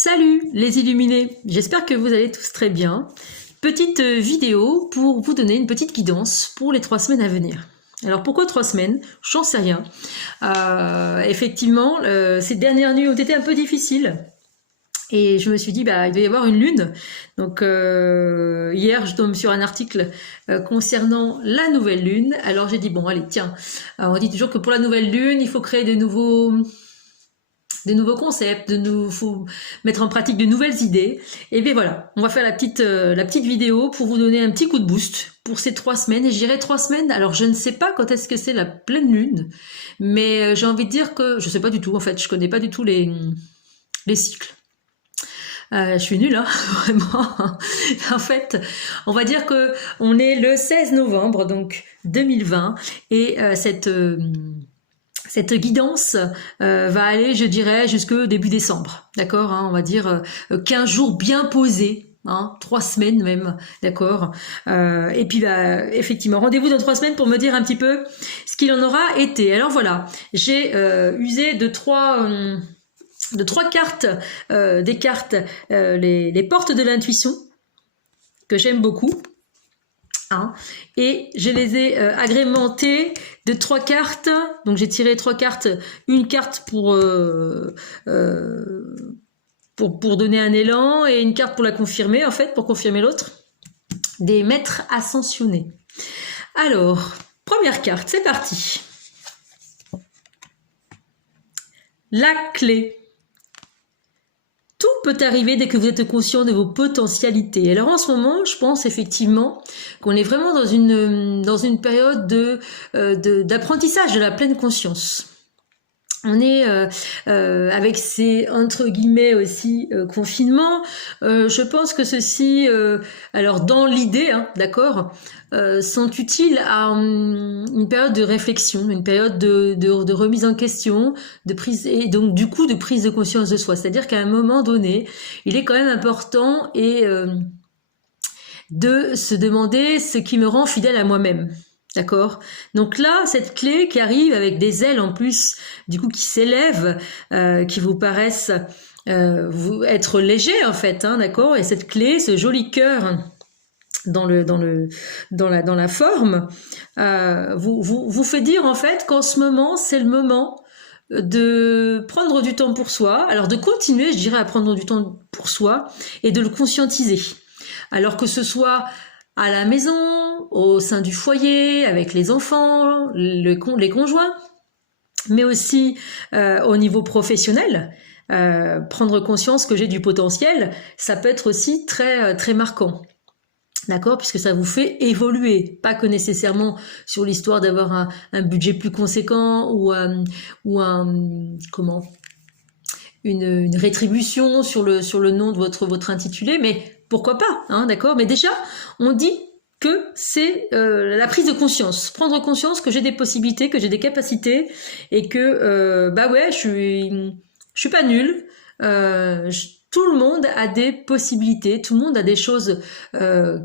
Salut les illuminés, j'espère que vous allez tous très bien. Petite vidéo pour vous donner une petite guidance pour les 3 semaines à venir. Alors pourquoi 3 semaines? J'en sais rien. Effectivement, ces dernières nuits ont été un peu difficiles. Et je me suis dit, il doit y avoir une lune. Donc hier, je tombe sur un article concernant la nouvelle lune. Alors j'ai dit, bon allez, tiens, on dit toujours que pour la nouvelle lune, il faut créer de nouveaux concepts, faut mettre en pratique de nouvelles idées. Et bien voilà, on va faire la petite vidéo pour vous donner un petit coup de boost pour ces 3 semaines. Et je dirais 3 semaines, alors je ne sais pas quand est-ce que c'est la pleine lune, mais j'ai envie de dire que je sais pas du tout en fait, je connais pas du tout les cycles. Je suis nulle, hein, vraiment. En fait, on va dire que on est le 16 novembre, donc 2020, et cette guidance va aller, je dirais, jusqu'au début décembre, d'accord, hein, on va dire 15 jours bien posés, hein, 3 semaines même, d'accord. Et puis, effectivement, rendez-vous dans 3 semaines pour me dire un petit peu ce qu'il en aura été. Alors voilà, j'ai usé de trois cartes, des cartes, les portes de l'intuition, que j'aime beaucoup. Hein, et je les ai agrémentées de 3 cartes. Donc j'ai tiré 3 cartes, une carte pour donner un élan et une carte pour la confirmer, en fait, pour confirmer l'autre. Des maîtres ascensionnés. Alors, première carte, c'est parti. La clé. Tout peut arriver dès que vous êtes conscient de vos potentialités. Alors en ce moment, je pense effectivement qu'on est vraiment dans une période d'apprentissage de la pleine conscience. On est avec ces entre guillemets aussi confinements. Je pense que ceci, alors dans l'idée, hein, d'accord, sont utiles à une période de réflexion, une période de remise en question, de prise et donc du coup de prise de conscience de soi. C'est-à-dire qu'à un moment donné, il est quand même important de se demander ce qui me rend fidèle à moi-même. D'accord. Donc là, cette clé qui arrive avec des ailes en plus, du coup qui s'élèvent, qui vous paraissent être légers en fait, hein, d'accord. Et cette clé, ce joli cœur dans la forme, vous fait dire en fait qu'en ce moment, c'est le moment de prendre du temps pour soi. Alors de continuer, je dirais, à prendre du temps pour soi et de le conscientiser. Alors que ce soit à la maison, au sein du foyer, avec les enfants, les conjoints, mais aussi au niveau professionnel, prendre conscience que j'ai du potentiel, ça peut être aussi très, très marquant. D'accord, puisque ça vous fait évoluer, pas que nécessairement sur l'histoire d'avoir un budget plus conséquent ou une rétribution sur le nom de votre intitulé, mais pourquoi pas, hein, d'accord. Mais déjà, on dit que c'est la prise de conscience, prendre conscience que j'ai des possibilités, que j'ai des capacités, et que je suis pas nulle. Tout le monde a des possibilités, tout le monde a des choses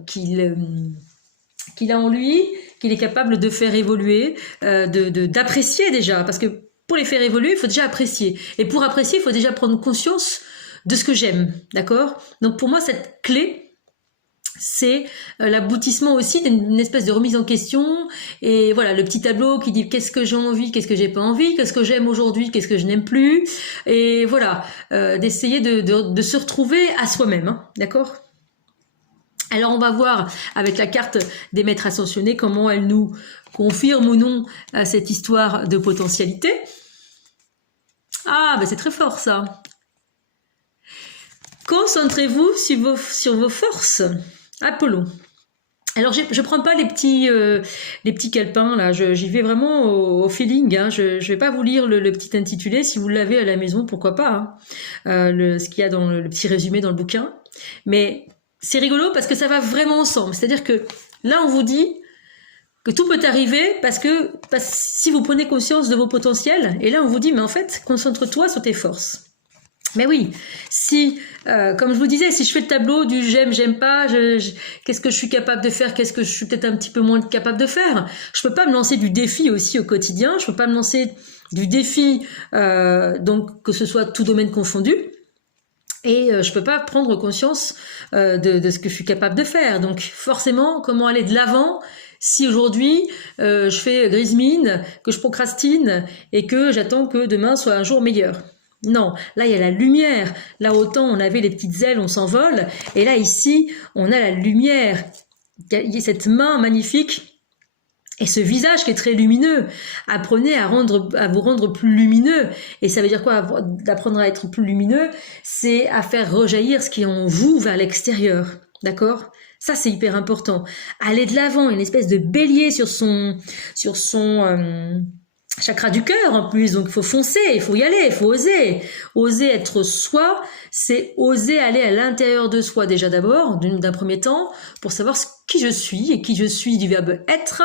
qu'il a en lui, qu'il est capable de faire évoluer, d'apprécier déjà, parce que pour les faire évoluer, il faut déjà apprécier. Et pour apprécier, il faut déjà prendre conscience de ce que j'aime, d'accord? Donc pour moi, cette clé, c'est l'aboutissement aussi d'une espèce de remise en question. Et voilà, le petit tableau qui dit qu'est-ce que j'ai envie, qu'est-ce que j'ai pas envie, qu'est-ce que j'aime aujourd'hui, qu'est-ce que je n'aime plus. Et voilà, d'essayer de se retrouver à soi-même, hein, d'accord? Alors on va voir avec la carte des maîtres ascensionnés comment elle nous confirme ou non cette histoire de potentialité. Ah, c'est très fort ça. Concentrez-vous sur vos forces. Apollon. Alors je prends pas les petits calepins là, j'y vais vraiment au feeling, hein. Je vais pas vous lire le petit intitulé, si vous l'avez à la maison, pourquoi pas, hein. Ce qu'il y a dans le petit résumé dans le bouquin. Mais c'est rigolo parce que ça va vraiment ensemble. C'est-à-dire que là, on vous dit que tout peut arriver parce que si vous prenez conscience de vos potentiels, et là, on vous dit, mais en fait, concentre-toi sur tes forces. Mais oui, si, comme je vous disais, si je fais le tableau du j'aime pas, qu'est-ce que je suis capable de faire, qu'est-ce que je suis peut-être un petit peu moins capable de faire, je peux pas me lancer du défi aussi au quotidien, je peux pas me lancer du défi, donc que ce soit tout domaine confondu, et je peux pas prendre conscience de ce que je suis capable de faire. Donc forcément, comment aller de l'avant si aujourd'hui je fais grise mine, que je procrastine et que j'attends que demain soit un jour meilleur? Non, là il y a la lumière. Là autant on avait les petites ailes, on s'envole, et là ici on a la lumière. Il y a cette main magnifique et ce visage qui est très lumineux. Apprenez à vous rendre plus lumineux. Et ça veut dire quoi, d'apprendre à être plus lumineux? C'est à faire rejaillir ce qui est en vous vers l'extérieur. D'accord? Ça, c'est hyper important. Aller de l'avant, une espèce de bélier sur son chakra du cœur en plus. Donc, il faut foncer, il faut y aller, il faut oser. Oser être soi, c'est oser aller à l'intérieur de soi déjà d'abord, d'un premier temps, pour savoir qui je suis, et qui je suis du verbe être,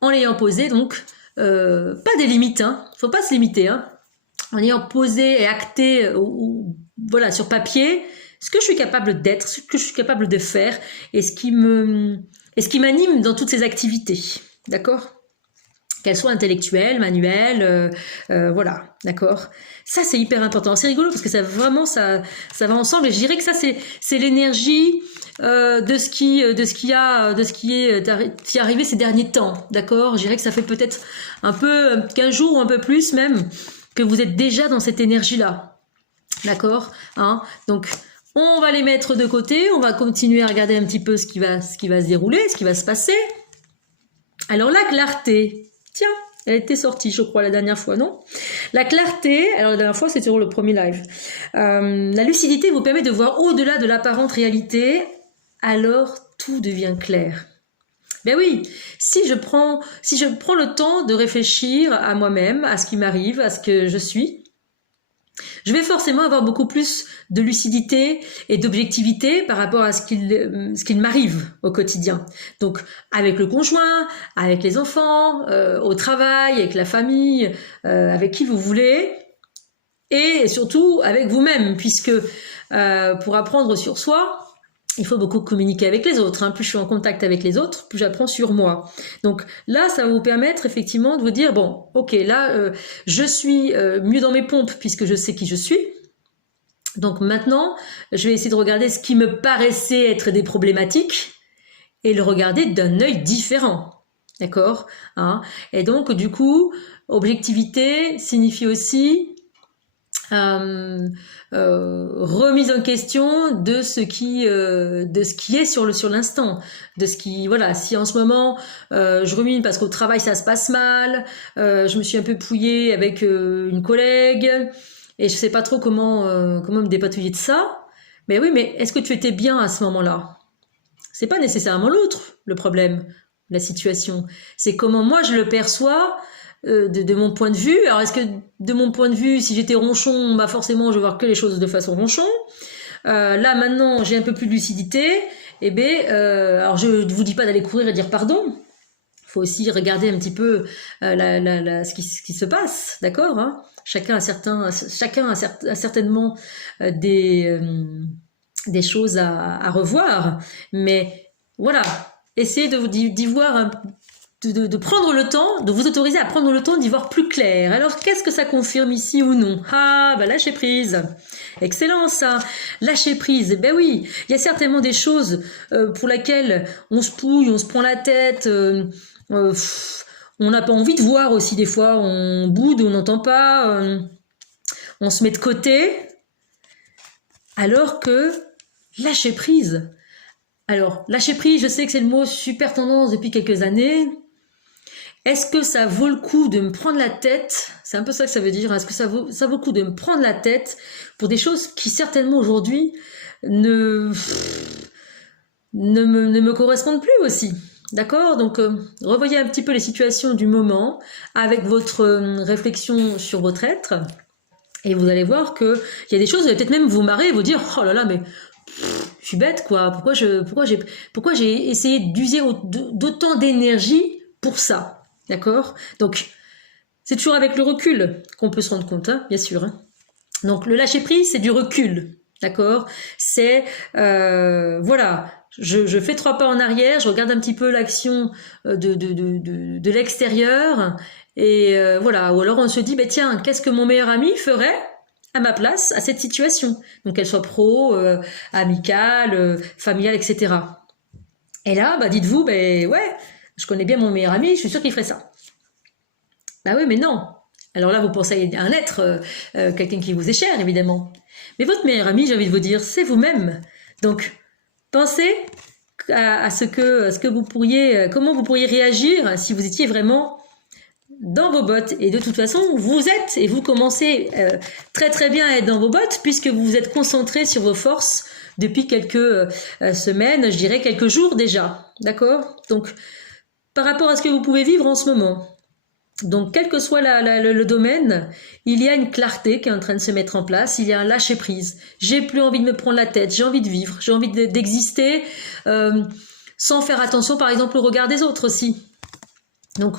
en l'ayant posé, donc, pas des limites, hein. Faut pas se limiter, hein. En ayant posé et acté, voilà, sur papier, ce que je suis capable d'être, ce que je suis capable de faire, et ce qui m'anime dans toutes ces activités. D'accord? Qu'elles soient intellectuelles, manuelles, voilà, d'accord. Ça, c'est hyper important. C'est rigolo parce que ça vraiment, ça va ensemble. Et je dirais que ça, c'est l'énergie de ce qui est arrivé ces derniers temps, d'accord. Je dirais que ça fait peut-être un peu 15 jours ou un peu plus même que vous êtes déjà dans cette énergie-là, d'accord, hein. Donc on va les mettre de côté, on va continuer à regarder un petit peu ce qui va se dérouler, ce qui va se passer. Alors la clarté, tiens, elle était sortie, je crois, la dernière fois, non? La clarté, alors la dernière fois, c'était sur le premier live. La lucidité vous permet de voir au-delà de l'apparente réalité, alors tout devient clair. Ben oui, si je prends le temps de réfléchir à moi-même, à ce qui m'arrive, à ce que je suis, je vais forcément avoir beaucoup plus de lucidité et d'objectivité par rapport à ce qu'il m'arrive au quotidien. Donc avec le conjoint, avec les enfants, au travail, avec la famille, avec qui vous voulez, et surtout avec vous-même, puisque pour apprendre sur soi, il faut beaucoup communiquer avec les autres, hein. Plus je suis en contact avec les autres, plus j'apprends sur moi. Donc là, ça va vous permettre effectivement de vous dire, bon, ok, là, je suis mieux dans mes pompes puisque je sais qui je suis. Donc maintenant, je vais essayer de regarder ce qui me paraissait être des problématiques et le regarder d'un œil différent. D'accord, hein? Et donc, du coup, objectivité signifie aussi remise en question de ce qui est sur l'instant, de ce qui, voilà, si en ce moment je rumine parce qu'au travail ça se passe mal, je me suis un peu pouillée avec une collègue et je sais pas trop comment me dépatouiller de ça. Mais oui, mais est-ce que tu étais bien à ce moment-là? C'est pas nécessairement l'autre le problème, la situation, c'est comment moi je le perçois. De mon point de vue. Alors est-ce que de mon point de vue, si j'étais ronchon, bah forcément je vais voir que les choses de façon ronchon. Là maintenant j'ai un peu plus de lucidité, et alors je ne vous dis pas d'aller courir et dire pardon. Il faut aussi regarder un petit peu ce qui se passe, d'accord, hein. Chacun a certainement des choses à revoir, mais voilà, essayez d'y voir de prendre le temps, de vous autoriser à prendre le temps d'y voir plus clair. Alors, qu'est-ce que ça confirme ici ou non? Ah, bah lâcher prise. Excellent ça. Lâcher prise. Ben oui, il y a certainement des choses pour lesquelles on se pouille, on se prend la tête, on n'a pas envie de voir aussi des fois, on boude, on n'entend pas, on se met de côté. Alors que lâcher prise. Alors, lâcher prise, je sais que c'est le mot super tendance depuis quelques années. Est-ce que ça vaut le coup de me prendre la tête? C'est un peu ça que ça veut dire. Est-ce que ça vaut le coup de me prendre la tête pour des choses qui certainement aujourd'hui ne me correspondent plus aussi? D'accord? Donc, revoyez un petit peu les situations du moment avec votre réflexion sur votre être, et vous allez voir qu'il y a des choses, vous allez peut-être même vous marrer et vous dire « Oh là là, mais je suis bête, quoi. Pourquoi j'ai essayé d'user d'autant d'énergie pour ça ?» D'accord? Donc, c'est toujours avec le recul qu'on peut se rendre compte, hein, bien sûr, hein. Donc, le lâcher-prise, c'est du recul, d'accord? C'est, voilà, je fais 3 pas en arrière, je regarde un petit peu l'action de l'extérieur, et voilà. Ou alors, on se dit, bah, tiens, qu'est-ce que mon meilleur ami ferait à ma place à cette situation. Donc qu'elle soit pro, amicale, familiale, etc. Et là, bah dites-vous, ben ouais, je connais bien mon meilleur ami, je suis sûre qu'il ferait ça. Bah oui, mais non. Alors là, vous pensez à un être, quelqu'un qui vous est cher, évidemment. Mais votre meilleur ami, j'ai envie de vous dire, c'est vous-même. Donc, pensez à ce que vous pourriez, comment vous pourriez réagir si vous étiez vraiment dans vos bottes. Et de toute façon, vous êtes, et vous commencez très très bien à être dans vos bottes, puisque vous vous êtes concentré sur vos forces depuis quelques semaines, je dirais quelques jours déjà. D'accord? Donc, par rapport à ce que vous pouvez vivre en ce moment. Donc, quel que soit le domaine, il y a une clarté qui est en train de se mettre en place, il y a un lâcher-prise. J'ai plus envie de me prendre la tête, j'ai envie de vivre, j'ai envie d'exister sans faire attention, par exemple, au regard des autres aussi. Donc,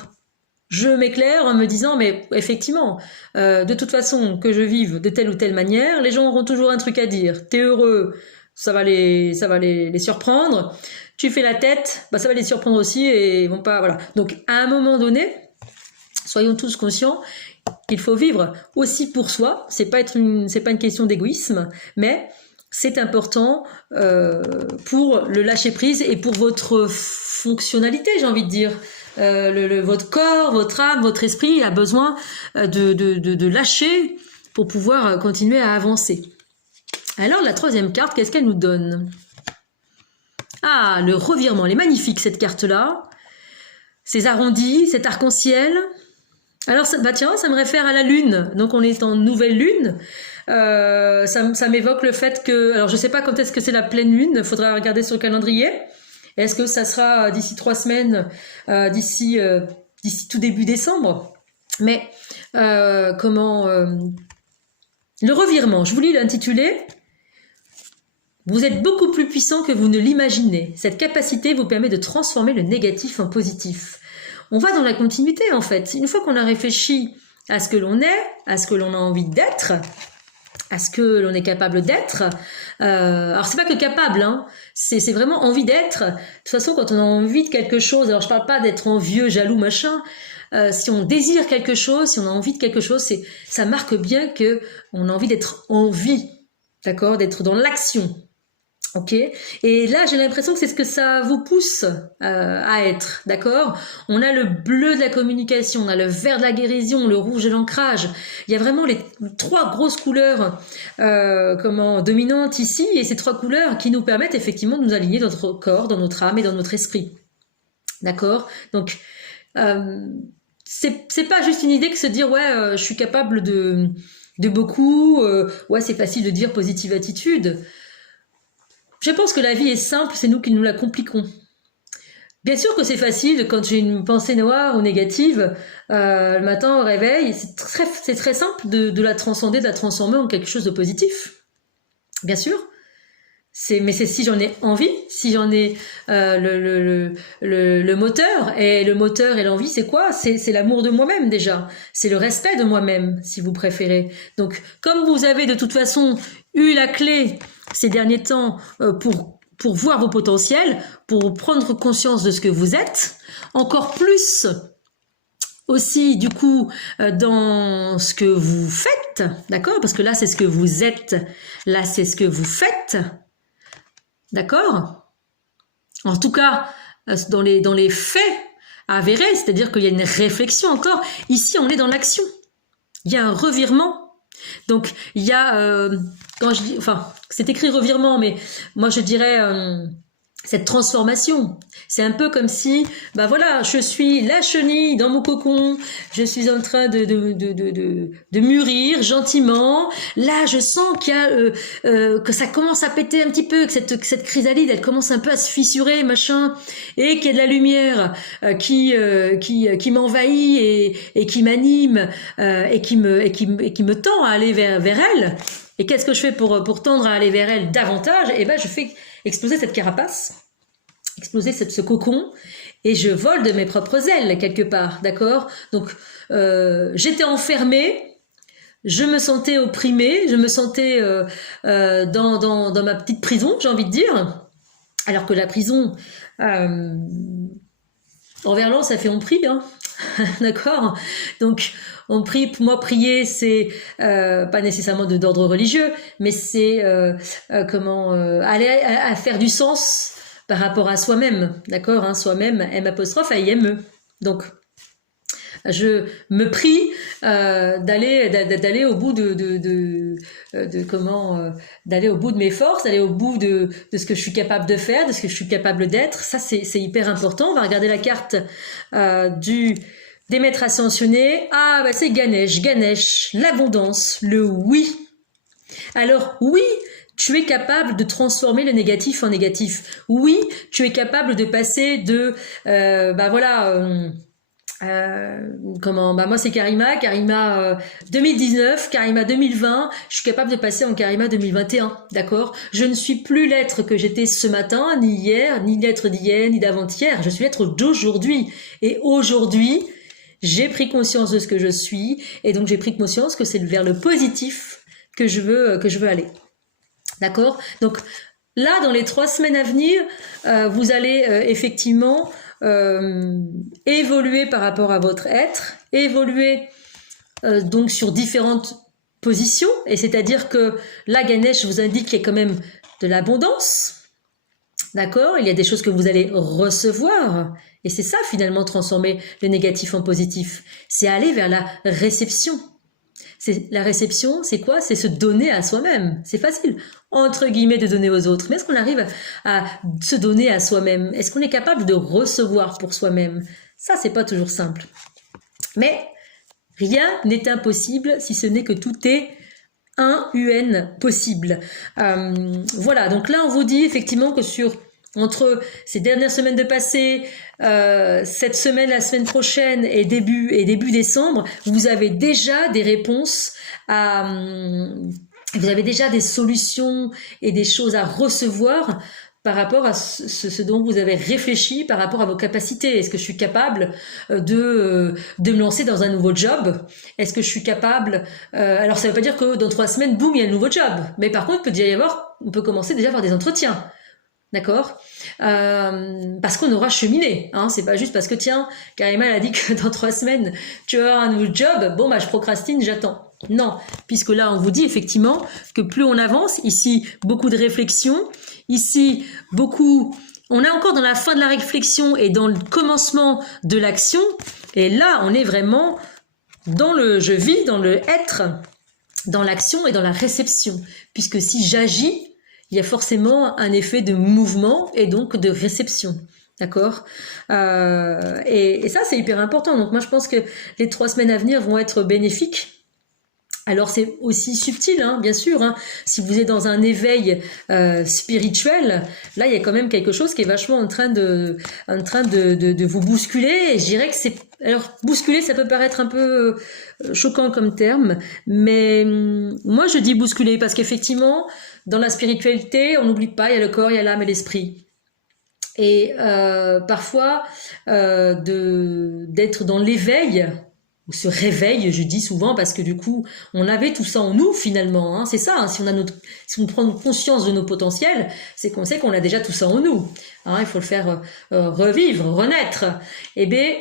je m'éclaire en me disant, mais effectivement, de toute façon, que je vive de telle ou telle manière, les gens auront toujours un truc à dire. T'es heureux, ça va les surprendre. Tu fais la tête, bah ça va les surprendre aussi et ils vont pas, voilà. Donc, à un moment donné, soyons tous conscients qu'il faut vivre aussi pour soi. C'est pas une question d'égoïsme, mais c'est important pour le lâcher prise et pour votre fonctionnalité, j'ai envie de dire. Votre corps, votre âme, votre esprit a besoin de lâcher pour pouvoir continuer à avancer. Alors la troisième carte, qu'est-ce qu'elle nous donne? Ah, le revirement, elle est magnifique cette carte-là. Ces arrondis, cet arc-en-ciel. Alors bah tiens, ça me réfère à la lune. Donc on est en nouvelle lune. Ça m'évoque le fait que, alors je sais pas quand est-ce que c'est la pleine lune, il faudra regarder sur le calendrier. Est-ce que ça sera d'ici 3 semaines, d'ici tout début décembre? Mais le revirement, je voulais l'intituler. Vous êtes beaucoup plus puissant que vous ne l'imaginez. Cette capacité vous permet de transformer le négatif en positif. On va dans la continuité en fait. Une fois qu'on a réfléchi à ce que l'on est, à ce que l'on a envie d'être, à ce que l'on est capable d'être. Alors c'est pas que capable, hein, c'est vraiment envie d'être. De toute façon, quand on a envie de quelque chose, alors je parle pas d'être envieux, jaloux, machin. Si on désire quelque chose, si on a envie de quelque chose, ça marque bien que on a envie d'être en vie, d'accord, d'être dans l'action. Ok, et là j'ai l'impression que c'est ce que ça vous pousse à être, d'accord. On a le bleu de la communication, on a le vert de la guérison, le rouge de l'ancrage. Il y a vraiment les 3 grosses couleurs dominantes ici, et ces 3 couleurs qui nous permettent effectivement de nous aligner dans notre corps, dans notre âme et dans notre esprit, d'accord. Donc c'est pas juste une idée que se dire ouais je suis capable de beaucoup, ouais c'est facile de dire positive attitude. Je pense que la vie est simple, c'est nous qui nous la compliquons. Bien sûr que c'est facile quand j'ai une pensée noire ou négative, le matin au réveil, c'est très simple de la transcender, de la transformer en quelque chose de positif. Bien sûr. Mais c'est si j'en ai envie, si j'en ai le moteur. Et le moteur et l'envie, c'est quoi? C'est l'amour de moi-même déjà. C'est le respect de moi-même, si vous préférez. Donc, comme vous avez de toute façon eu la clé ces derniers temps pour voir vos potentiels, pour prendre conscience de ce que vous êtes, encore plus aussi du coup dans ce que vous faites, d'accord? Parce que là c'est ce que vous êtes, là c'est ce que vous faites, d'accord? En tout cas dans les faits avérés, c'est-à-dire qu'il y a une réflexion encore. Ici on est dans l'action, il y a un revirement. Donc il y a quand je dis, enfin c'est écrit revirement, mais moi je dirais cette transformation. C'est un peu comme si, bah voilà, je suis la chenille dans mon cocon, je suis en train de mûrir gentiment. Là, je sens qu'il y a que ça commence à péter un petit peu, que cette chrysalide, elle commence un peu à se fissurer, machin, et qu'il y a de la lumière qui m'envahit et qui m'anime et qui me tend à aller vers elle. Et qu'est-ce que je fais pour tendre à aller vers elle davantage? Eh ben, je fais exploser cette carapace, exploser ce cocon, et je vole de mes propres ailes quelque part, d'accord? Donc j'étais enfermée, je me sentais opprimée, je me sentais dans ma petite prison, j'ai envie de dire, alors que la prison en verlan ça fait on prie, hein. d'accord? Donc, on prie, pour moi, prier, c'est pas nécessairement d'ordre religieux, mais c'est aller à faire du sens par rapport à soi-même, d'accord? Hein, soi-même, M', donc, je me prie d'aller au bout d'aller au bout de mes forces, d'aller au bout de ce que je suis capable de faire, de ce que je suis capable d'être. Ça, c'est hyper important. On va regarder la carte des maîtres ascensionnés. Ah, bah c'est Ganesh, l'abondance, le oui. Alors oui, tu es capable de transformer le négatif en négatif. Oui, tu es capable de passer de moi c'est Karima 2019, Karima 2020, je suis capable de passer en Karima 2021, d'accord? Je ne suis plus l'être que j'étais ce matin, ni hier, ni l'être d'hier, ni d'avant-hier, je suis l'être d'aujourd'hui. Et aujourd'hui, j'ai pris conscience de ce que je suis, et donc j'ai pris conscience que c'est vers le positif que je veux aller. D'accord? Donc là, dans les 3 semaines à venir, vous allez effectivement évoluer par rapport à votre être, évoluer donc sur différentes positions, et c'est-à-dire que là, Ganesh vous indique qu'il y a quand même de l'abondance, d'accord? Il y a des choses que vous allez recevoir, et c'est ça finalement transformer le négatif en positif, c'est aller vers la réception. La réception, c'est quoi? C'est se donner à soi-même. C'est facile, entre guillemets, de donner aux autres. Mais est-ce qu'on arrive à se donner à soi-même? Est-ce qu'on est capable de recevoir pour soi-même? Ça, c'est pas toujours simple. Mais rien n'est impossible si ce n'est que tout est possible. Voilà, donc là, on vous dit effectivement que entre ces dernières semaines de passé, cette semaine, la semaine prochaine et début décembre, vous avez déjà des réponses vous avez déjà des solutions et des choses à recevoir par rapport à ce dont vous avez réfléchi, par rapport à vos capacités. Est-ce que je suis capable de me lancer dans un nouveau job? Est-ce que je suis capable alors ça veut pas dire que dans 3 semaines, boum, il y a un nouveau job. Mais par contre, on peut commencer déjà à avoir des entretiens. D'accord? Parce qu'on aura cheminé, hein, c'est pas juste parce que tiens, Karima elle a dit que dans 3 semaines tu vas avoir un nouveau job, bon bah je procrastine, j'attends. Non, puisque là on vous dit effectivement que plus on avance, ici beaucoup de réflexion, ici on est encore dans la fin de la réflexion et dans le commencement de l'action, et là on est vraiment je vis dans le être, dans l'action et dans la réception, puisque si j'agis, il y a forcément un effet de mouvement et donc de réception, d'accord? Et ça, c'est hyper important. Donc moi, je pense que les 3 semaines à venir vont être bénéfiques. Alors c'est aussi subtil, hein, bien sûr. Hein. Si vous êtes dans un éveil spirituel, là, il y a quand même quelque chose qui est vachement en train de vous bousculer. Et je dirais que alors bousculer, ça peut paraître un peu choquant comme terme, mais moi, je dis bousculer parce qu'effectivement, dans la spiritualité, on n'oublie pas, il y a le corps, il y a l'âme et l'esprit. Et parfois, d'être dans l'éveil, ou ce réveil, je dis souvent, parce que du coup, on avait tout ça en nous finalement. Hein, c'est ça, hein, si on prend conscience de nos potentiels, c'est qu'on sait qu'on a déjà tout ça en nous. Hein, il faut le faire revivre, renaître. Et bien,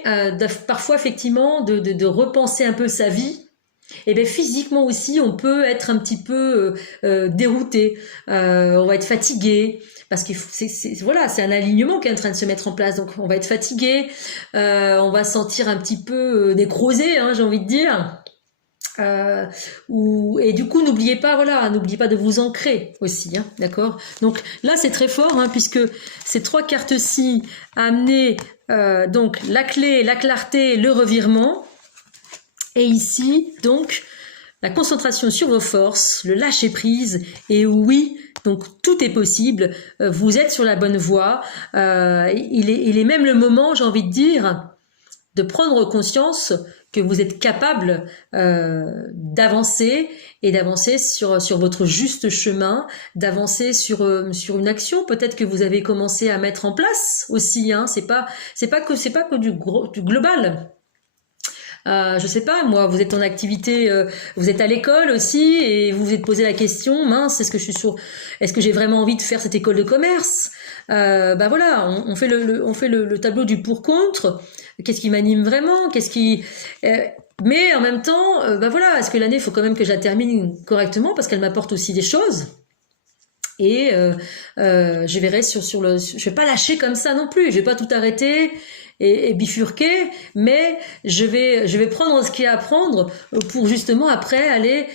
parfois effectivement, de repenser un peu sa vie. Et bien physiquement aussi, on peut être un petit peu dérouté, on va être fatigué, parce que c'est un alignement qui est en train de se mettre en place, donc on va être fatigué, on va sentir un petit peu nécrosé, hein, j'ai envie de dire. Et du coup, n'oubliez pas de vous ancrer aussi, hein, d'accord? Donc là, c'est très fort, hein, puisque ces 3 cartes-ci amenaient donc la clé, la clarté, le revirement. Et ici, donc, la concentration sur vos forces, le lâcher-prise, et oui, donc tout est possible, vous êtes sur la bonne voie, il est même le moment, j'ai envie de dire, de prendre conscience que vous êtes capable d'avancer, et d'avancer sur votre juste chemin, d'avancer sur une action peut-être que vous avez commencé à mettre en place aussi, hein, c'est pas que du global. Je sais pas, moi, vous êtes en activité, vous êtes à l'école aussi et vous vous êtes posé la question, mince, est-ce que j'ai vraiment envie de faire cette école de commerce? Voilà, on fait le tableau du pour-contre. qu'est-ce qui m'anime vraiment, mais en même temps, bah voilà, est-ce que l'année, il faut quand même que je la termine correctement parce qu'elle m'apporte aussi des choses. Et je verrai je vais pas lâcher comme ça non plus, je vais pas tout arrêter et bifurquer, mais je vais prendre ce qu'il y a à prendre pour justement après aller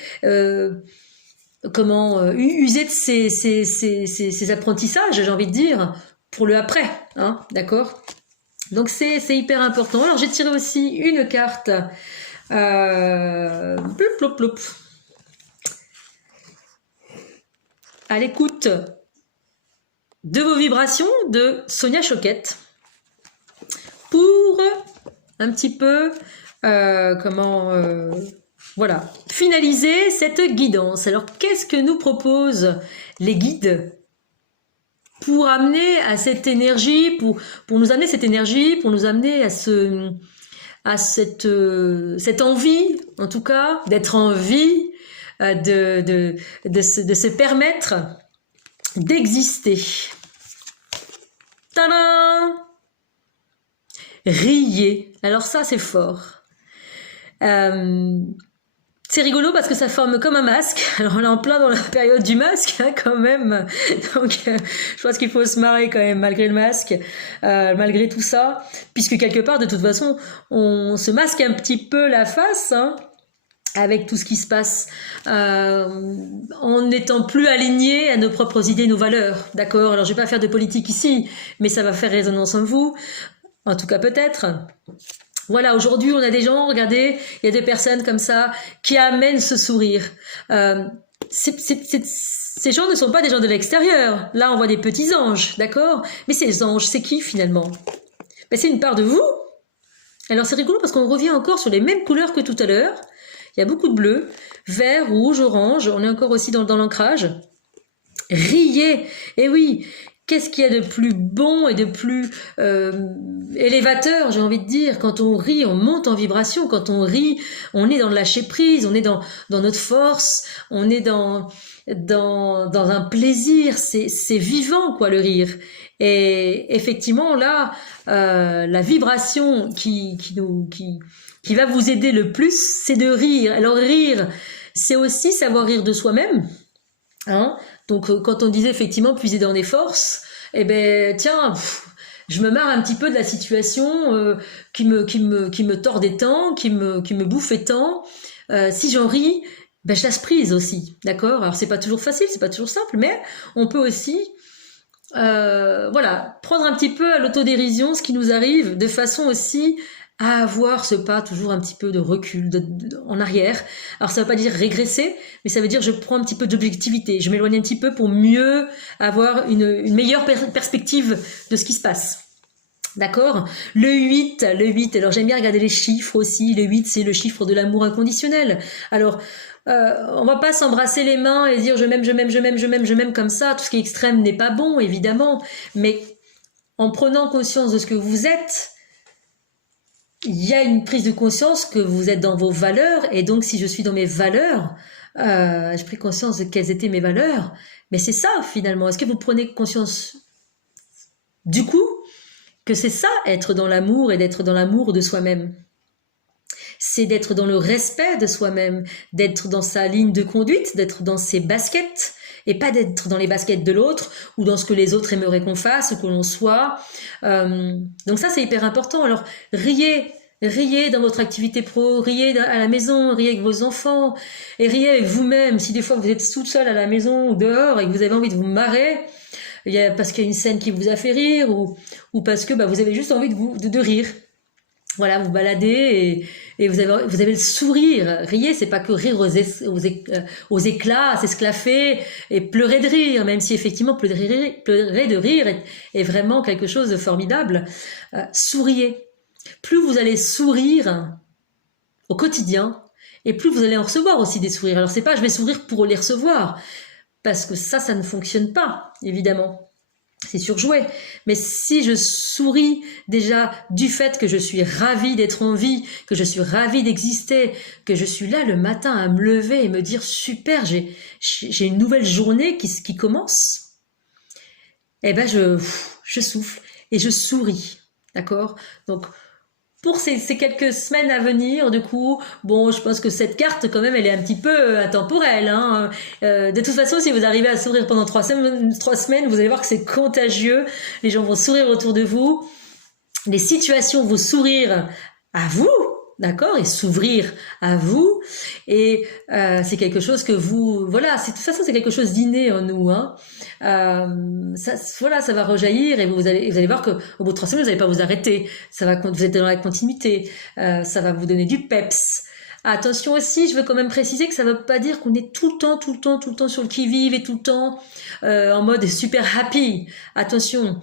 user de ces apprentissages, j'ai envie de dire, pour le après, hein, d'accord? Donc c'est hyper important. Alors j'ai tiré aussi une carte. Ploup, ploup, ploup. À l'écoute de vos vibrations de Sonia Choquette pour un petit peu voilà, finaliser cette guidance. Alors qu'est-ce que nous proposent les guides pour amener à cette énergie, pour nous amener cette énergie, pour nous amener à cette envie, en tout cas, d'être en vie, de se permettre d'exister. Tadam! Riez. Alors ça, c'est fort. C'est rigolo parce que ça forme comme un masque. Alors on est en plein dans la période du masque, hein, quand même. Donc je pense qu'il faut se marrer quand même malgré le masque, malgré tout ça, puisque quelque part de toute façon on se masque un petit peu la face, hein, avec tout ce qui se passe, en n'étant plus aligné à nos propres idées, nos valeurs. D'accord ? Alors je vais pas faire de politique ici, mais ça va faire résonance en vous, en tout cas peut-être. Voilà, aujourd'hui, on a des gens, regardez, il y a des personnes comme ça qui amènent ce sourire. Ces gens ne sont pas des gens de l'extérieur. Là, on voit des petits anges, d'accord? Mais ces anges, c'est qui finalement? Ben, c'est une part de vous. Alors, c'est rigolo parce qu'on revient encore sur les mêmes couleurs que tout à l'heure. Il y a beaucoup de bleu, vert, rouge, orange. On est encore aussi dans l'ancrage. Riez. Et oui, qu'est-ce qu'il y a de plus bon et de plus élévateur, j'ai envie de dire. Quand on rit, on monte en vibration. Quand on rit, on est dans le lâcher prise, on est dans notre force, on est dans un plaisir. C'est vivant, quoi, le rire. Et effectivement, là, la vibration qui va vous aider le plus, c'est de rire. Alors rire, c'est aussi savoir rire de soi-même, hein. Donc quand on disait effectivement puiser dans des forces, eh ben tiens, je me marre un petit peu de la situation qui me tordait tant, qui me bouffait tant. Si j'en ris, ben je laisse prise aussi, d'accord? Alors c'est pas toujours facile, c'est pas toujours simple, mais on peut aussi voilà, prendre un petit peu à l'autodérision ce qui nous arrive, de façon aussi à avoir ce pas toujours un petit peu de recul en arrière. Alors ça veut pas dire régresser, mais ça veut dire je prends un petit peu d'objectivité, je m'éloigne un petit peu pour mieux avoir une meilleure perspective de ce qui se passe. D'accord ? Le 8, alors j'aime bien regarder les chiffres aussi. Le 8, c'est le chiffre de l'amour inconditionnel. Alors, on va pas s'embrasser les mains et dire je m'aime comme ça. Tout ce qui est extrême n'est pas bon, évidemment. Mais en prenant conscience de ce que vous êtes, il y a une prise de conscience que vous êtes dans vos valeurs. Et donc, si je suis dans mes valeurs, j'ai pris conscience de quelles étaient mes valeurs. Mais c'est ça, finalement. Est-ce que vous prenez conscience du coup que c'est ça, être dans l'amour et d'être dans l'amour de soi-même? C'est d'être dans le respect de soi-même, d'être dans sa ligne de conduite, d'être dans ses baskets, et pas d'être dans les baskets de l'autre, ou dans ce que les autres aimeraient qu'on fasse, ou que l'on soit. Donc ça, c'est hyper important. Alors, riez dans votre activité pro, riez à la maison, riez avec vos enfants, et riez avec vous-même. Si des fois vous êtes toute seule à la maison ou dehors, et que vous avez envie de vous marrer, parce qu'il y a une scène qui vous a fait rire, ou parce que vous avez juste envie de rire. Voilà, vous baladez et vous avez le sourire. Riez, c'est pas que rire aux éclats, s'esclaffer et pleurer de rire, même si effectivement pleurer de rire est vraiment quelque chose de formidable. Souriez. Plus vous allez sourire au quotidien, et plus vous allez en recevoir aussi des sourires. Alors c'est pas je vais sourire pour les recevoir, parce que ça ne fonctionne pas, évidemment. C'est surjoué. Mais si je souris déjà du fait que je suis ravie d'être en vie, que je suis ravie d'exister, que je suis là le matin à me lever et me dire super, j'ai une nouvelle journée qui commence, eh ben je souffle et je souris. D'accord ? Donc pour ces quelques semaines à venir, du coup, bon, je pense que cette carte, quand même, elle est un petit peu intemporelle. Hein. De toute façon, si vous arrivez à sourire pendant 3 semaines, vous allez voir que c'est contagieux. Les gens vont sourire autour de vous. Les situations vont sourire à vous, d'accord, et s'ouvrir à vous. Et c'est quelque chose que vous, voilà, de toute façon, c'est quelque chose d'inné en nous. Hein. Voilà, ça va rejaillir et vous allez voir que au bout de 3 semaines, vous n'allez pas vous arrêter. Vous êtes dans la continuité. Ça va vous donner du peps. Attention aussi, je veux quand même préciser que ça ne veut pas dire qu'on est tout le temps sur le qui-vive et tout le temps en mode super happy. Attention.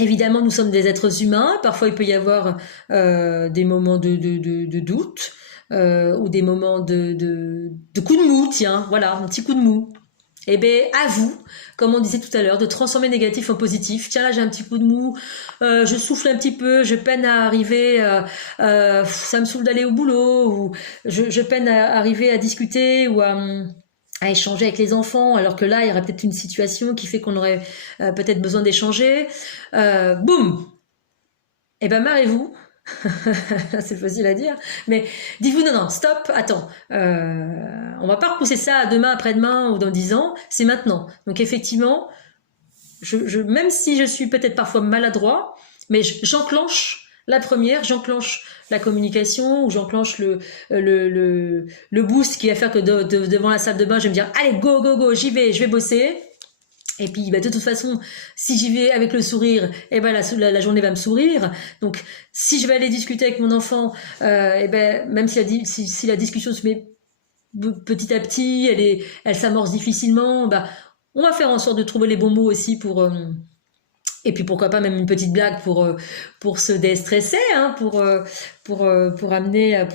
Évidemment, nous sommes des êtres humains. Parfois, il peut y avoir des moments de doute ou des moments de coup de mou. Tiens, voilà, un petit coup de mou. Eh bien, à vous, comme on disait tout à l'heure, de transformer négatif en positif. Tiens, là, j'ai un petit coup de mou, je souffle un petit peu, je peine à arriver, ça me saoule d'aller au boulot, ou je peine à arriver à discuter ou à échanger avec les enfants, alors que là, il y aurait peut-être une situation qui fait qu'on aurait peut-être besoin d'échanger. Boum! Eh ben, marrez-vous. C'est facile à dire, mais dites-vous non, stop, attends, on va pas repousser ça à demain, après-demain ou dans 10 ans, c'est maintenant. Donc effectivement, même si je suis peut-être parfois maladroit, mais j'enclenche la première, j'enclenche la communication ou j'enclenche le boost qui va faire que devant la salle de bain, je vais me dire allez go, j'y vais, je vais bosser. Et puis, de toute façon, si j'y vais avec le sourire, la journée va me sourire. Donc, si je vais aller discuter avec mon enfant, même si la discussion se met petit à petit, elle s'amorce difficilement, on va faire en sorte de trouver les bons mots aussi et puis pourquoi pas même une petite blague pour se déstresser, hein, pour amener à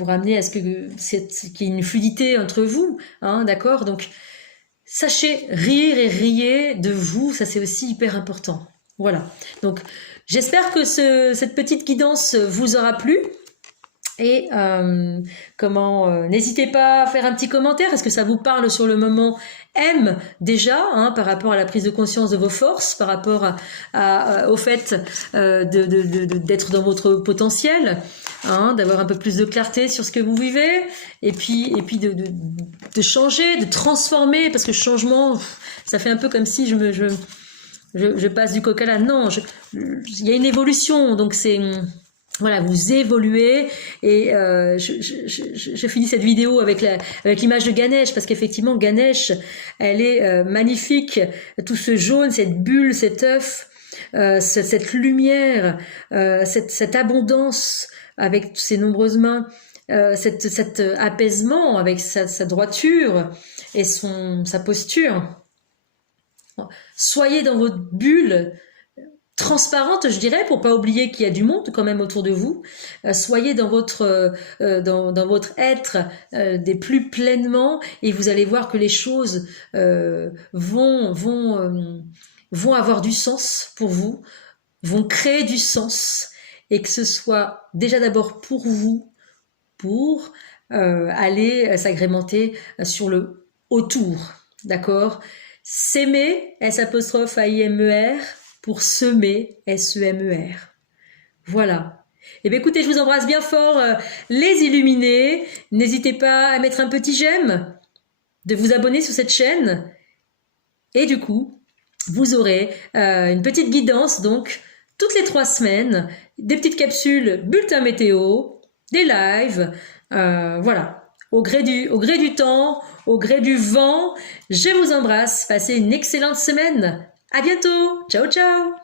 ce qu'il y ait une fluidité entre vous, hein, d'accord? Donc, sachez rire et riez de vous, ça c'est aussi hyper important. Voilà. Donc, j'espère que cette petite guidance vous aura plu. Et n'hésitez pas à faire un petit commentaire. Est-ce que ça vous parle sur le moment M déjà, hein, par rapport à la prise de conscience de vos forces, par rapport au fait d'être dans votre potentiel, hein, d'avoir un peu plus de clarté sur ce que vous vivez, et puis de changer, de transformer, parce que changement, ça fait un peu comme si je passe du coq à l'âne. Non, il y a une évolution, donc c'est voilà, vous évoluez et je finis cette vidéo avec l'image de Ganesh parce qu'effectivement Ganesh, elle est magnifique, tout ce jaune, cette bulle, cet œuf, cette lumière, cette abondance avec ses nombreuses mains, cet apaisement avec sa droiture et sa posture. Soyez dans votre bulle transparente, je dirais, pour pas oublier qu'il y a du monde quand même autour de vous. Soyez dans votre être des plus pleinement et vous allez voir que les choses vont avoir du sens pour vous, vont créer du sens et que ce soit déjà d'abord pour vous, pour aller s'agrémenter sur le autour, d'accord? S'aimer, S''AIMER, pour semer, SEMER. Voilà. Eh bien, écoutez, je vous embrasse bien fort, les illuminés. N'hésitez pas à mettre un petit j'aime, de vous abonner sur cette chaîne. Et du coup, vous aurez une petite guidance, donc, toutes les 3 semaines, des petites capsules, bulletins météo, des lives, voilà. Au gré du temps, au gré du vent, je vous embrasse. Passez une excellente semaine. À bientôt. Ciao, ciao.